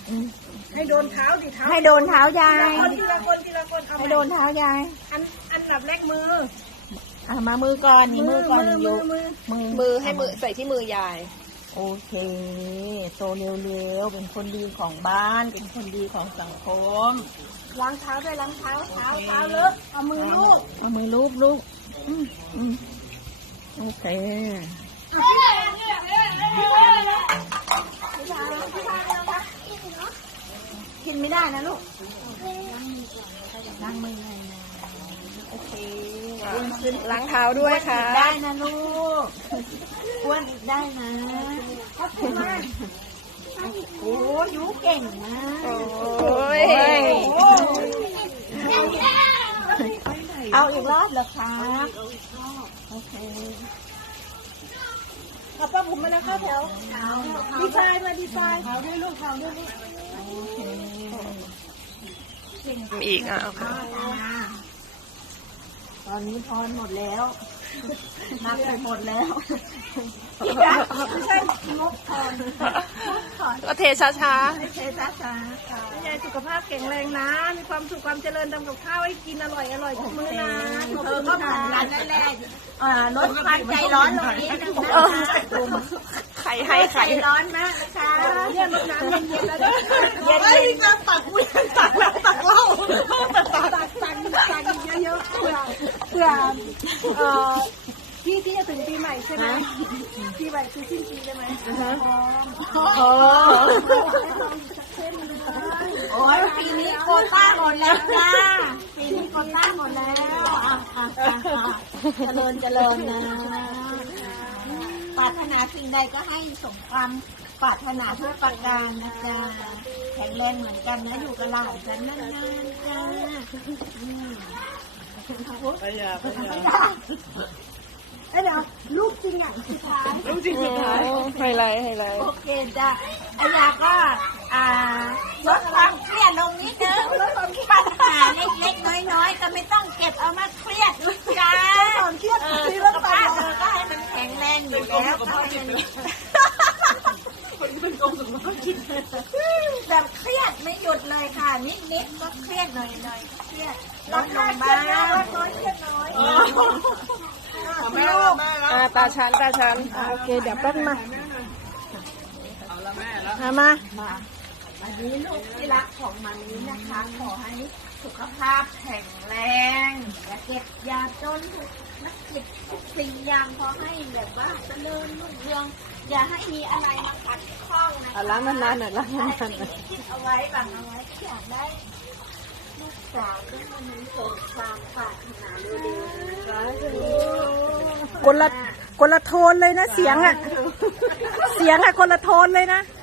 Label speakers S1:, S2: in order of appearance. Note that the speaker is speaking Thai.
S1: ให้โดนเท้าดิเท้า
S2: ให้โดนเท้ายาย
S1: ทีละคนทีละคนเอา
S2: ให้โดนเท้ายาย
S1: อันดับแรกมือ
S2: มามือก่อนนี่มือก่อนยก
S3: มือให้มือใส่ที่มือยาย
S2: โอเคโตเร็วๆเป็นคนดีของบ้านเป็นคนดีของสังคม
S1: ล้างเท้าด้วยล้างเท้าเลอะเอามือลูบ
S2: ลูกโอเคกินไม่ได้นะลูกล้างมือเลยนะโอเค
S3: ล้างเท้าด้วยค่ะ
S2: ได้นะลูกอ้วนอีกได้นะขอบคุณมากโอ้ยูเก่งนะ
S3: โอ้ย
S2: เอาอีกรอบเหรอครับโอเค
S1: เอาป้าผมมาแล้วเข้าแถวดีไซน์มาดีไซน์เขาด้วยลูกเขาด้วยลูก
S3: อีกโอเค
S2: ตอนนี้พรหมดแล้วนับไปหมดแล้ว
S1: ไม่ใช่งบพร
S3: ก็เทช้า
S1: ยายสุขภาพแข็งแรงนะมีความสุขความเจริญทำกับข้าวให้กินอร่อยทุกมื้อนะ
S2: เธอก็ผ่านร้านแรกลดความใจร้อนลงนิดนึงนะ
S3: ไข่ให้ไข่
S2: ร้อนมากนะคะ
S1: เนี่ยรดน้ำเย็นๆแล้วด้วย
S2: เย็นๆจะตักอุ้ยตักแล้วตักเล่า
S1: ตักเยอะๆเผื่อที่จะถึงปีใหม่ใช่ไหมปีใหม่คือสิ้นปีใช่ไหม
S2: โอ้ยปีนี้โควต้าหมดแล้วจ้าปีนี้โควต้าหมดแล้วเจริญนะปรารถนาสิ่งใดก็ให้สมความปรารถนาทุกประการนะจ๊ะแข็งแรงเหมือนกันนะอยู่กับหลานฉันนานๆจ้า
S1: เดี๋ยวลูกจริงอย่างสุดท้าย
S3: ไฮไลท์
S2: โอเคจ้ะอายาก็ลดความเครียดลงนิดนึงปัญหาเล็กๆน้อยๆก็ไม่ต้องเก็บเอามาเครียดจ้า
S1: เครียด
S2: สุขภาพก็ให้มันแข็งแรงอยู่แล้วแบบเครียดไม่หยุดเลยค่ะนิดก็เครียดหน่อยเครียดลดลงบ้าง
S1: เครียดน้อย
S3: ตาชั้น
S1: โอเคเดี๋ยวแป๊บมา
S2: วันนี้ลูกที่รักของมันนี้นะคะขอให้สุขภาพแข็งแรง อย่าเจ็บอย่าจนนักจิตทุกสิ่งอย่างขอให้แบบว่าเจริญรุ่งเรืองอย่าให้มีอะไรมาขัดข้องนะคะ
S3: ล้างนานๆหน่อยล้างนาน
S2: คิดเอาไว้บังเอาไว้อยากได้ลูกสาวด้วยวันนี้สมความปรารถนาเร็วๆนะคะ
S1: คนละโทนเลยนะเสียงอะคนละโทนเลยนะ